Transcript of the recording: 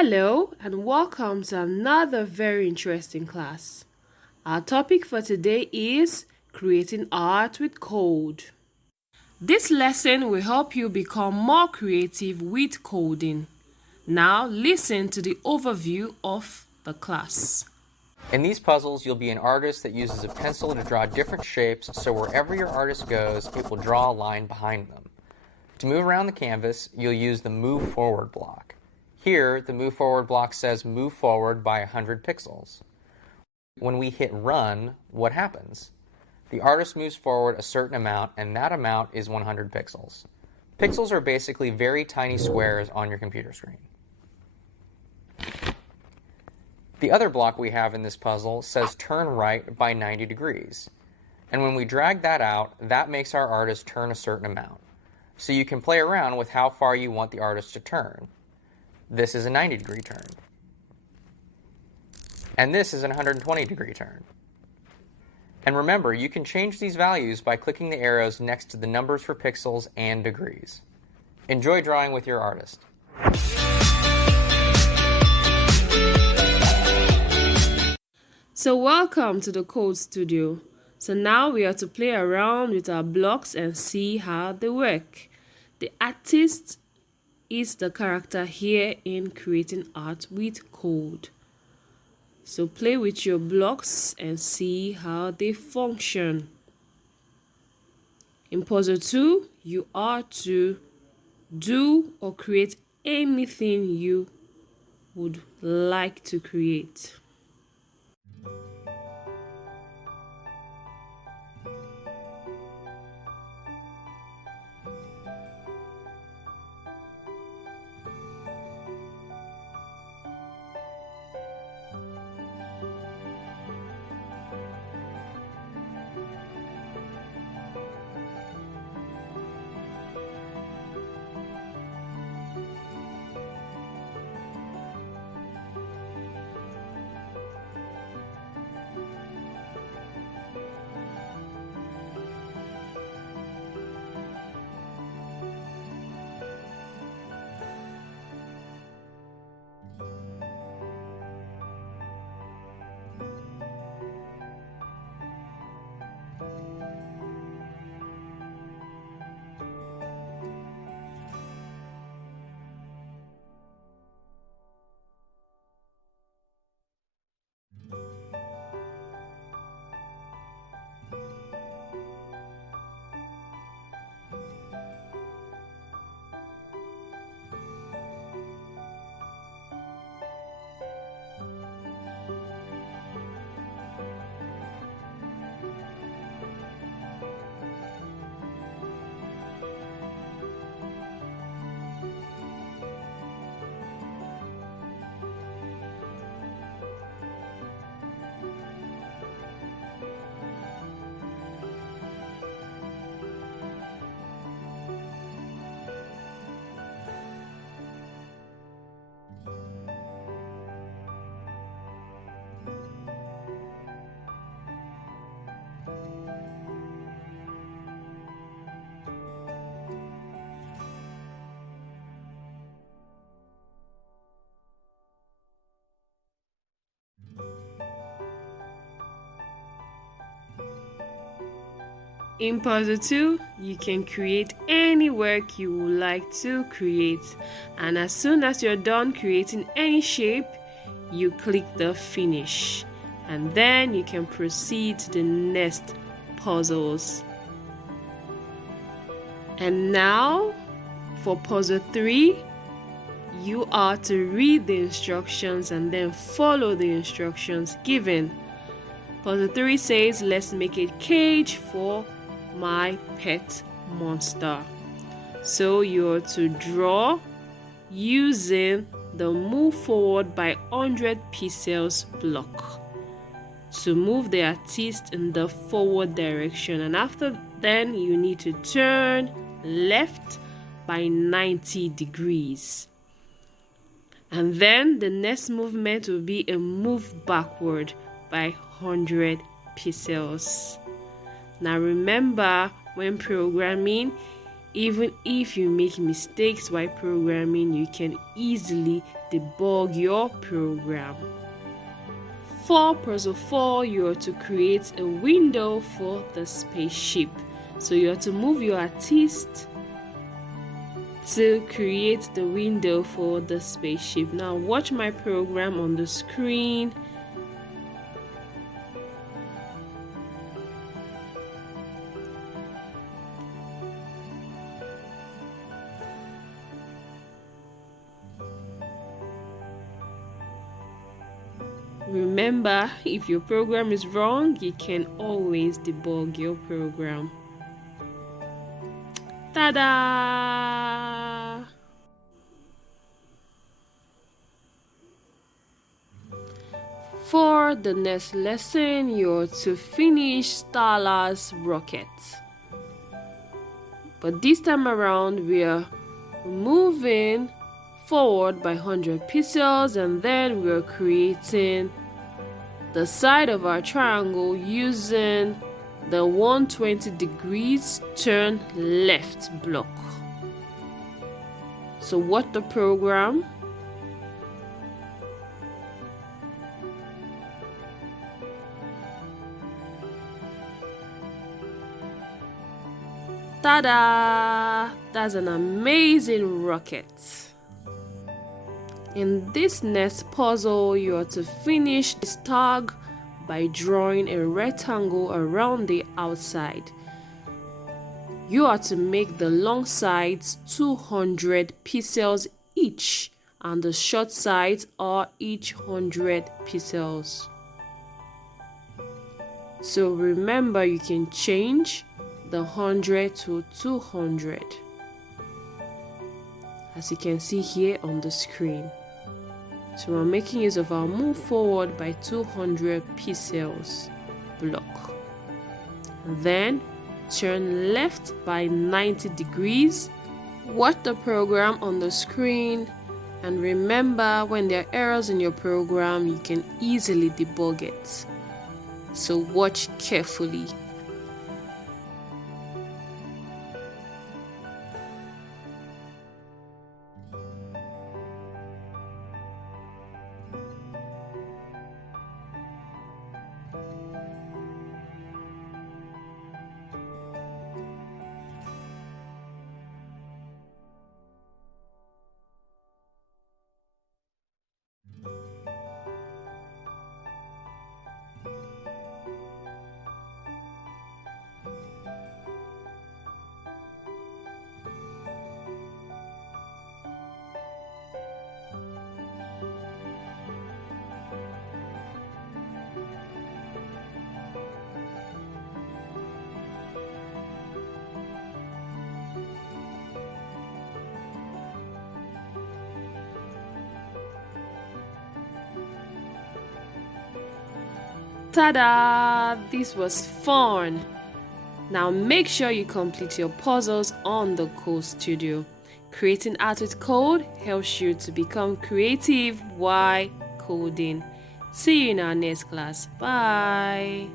Hello and welcome to another very interesting class. Our topic for today is creating art with code. This lesson will help you become more creative with coding. Now listen to the overview of the class. In these puzzles, you'll be an artist that uses a pencil to draw different shapes, so wherever your artist goes, it will draw a line behind them. To move around the canvas, you'll use the Move Forward block. Here, the Move Forward block says move forward by 100 pixels. When we hit Run, what happens? The artist moves forward a certain amount, and that amount is 100 pixels. Pixels are basically very tiny squares on your computer screen. The other block we have in this puzzle says turn right by 90 degrees. And when we drag that out, that makes our artist turn a certain amount. So you can play around with how far you want the artist to turn. This is a 90-degree turn. And this is a 120-degree turn. And remember, you can change these values by clicking the arrows next to the numbers for pixels and degrees. Enjoy drawing with your artist. So welcome to the Code Studio. So now we are to play around with our blocks and see how they work. The artist is the character here in creating art with code. So play with your blocks and see how they function. In puzzle 2, you are to do or create anything you would like to create. In puzzle 2, you can create any work you would like to create, and as soon as you're done creating any shape, you click the finish, and then you can proceed to the next puzzles. And now for puzzle 3, you are to read the instructions and then follow the instructions given. Puzzle 3 says, let's make a cage for my pet monster. So you're to draw using the move forward by 100 pixels block to move the artist in the forward direction, and after then you need to turn left by 90 degrees, and then the next movement will be a move backward by 100 pixels. Now remember, when programming, Even if you make mistakes while programming, you can easily debug your program. For puzzle 4, you are to create a window for the spaceship. So you have to move your artist to create the window for the spaceship. Now watch my program on the screen. Remember, if your program is wrong, you can always debug your program. Ta-da! For the next lesson, you're to finish Starla's rocket. But this time around, we're moving forward by 100 pixels, and then we're creating the side of our triangle using the 120 degrees turn left block. So watch the program. Ta-da! That's an amazing rocket. In this next puzzle, you are to finish this tag by drawing a rectangle around the outside. You are to make the long sides 200 pixels each, and the short sides are each 100 pixels. So remember, you can change the 100 to 200, as you can see here on the screen. So we're making use of our move forward by 200 pixels block. And then turn left by 90 degrees. Watch the program on the screen, and remember, when there are errors in your program, you can easily debug it. So watch carefully. Ta-da! This was fun! Now make sure you complete your puzzles on the Code Studio. Creating art with code helps you to become creative while coding. See you in our next class. Bye!